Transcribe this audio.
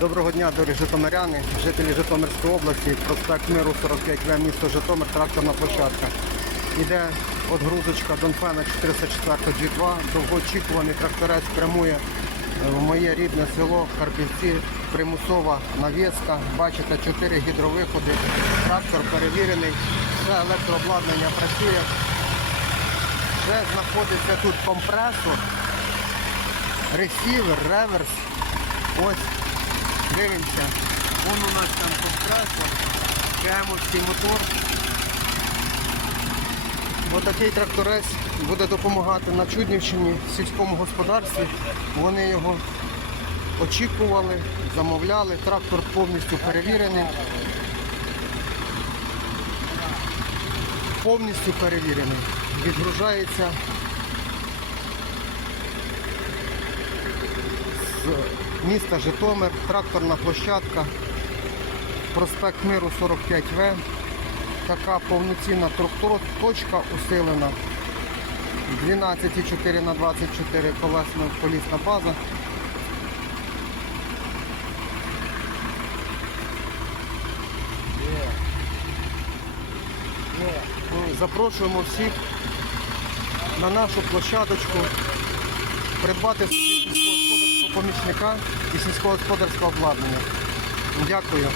Доброго дня, дорогі житомиряни, жителі Житомирської області, проспект Миру 45В, місто Житомир, тракторна площадка. Іде отгрузочка Донфена 404 G2, довгоочікуваний тракторець прямує в моє рідне село Харківці, примусова навіска. Бачите, 4 гідровиходи, трактор перевірений, все електрообладнання працює. Вже знаходиться тут компресор, ресівер, реверс. Ось Дивимося, вон у нас там компресор, кемовський мотор. Отакий тракторець буде допомагати на Чуднівщині сільському господарстві. Вони його очікували, замовляли. Трактор повністю перевірений. Повністю перевірений. Відгружається з міста Житомир, тракторна площадка, проспект Миру 45В. Така повноцінна точка усилена. 12,4 на 24 колесна колісна база. Запрошуємо всіх на нашу площадочку придбати собі помічника і сільськогосподарського обладнання. Дякую.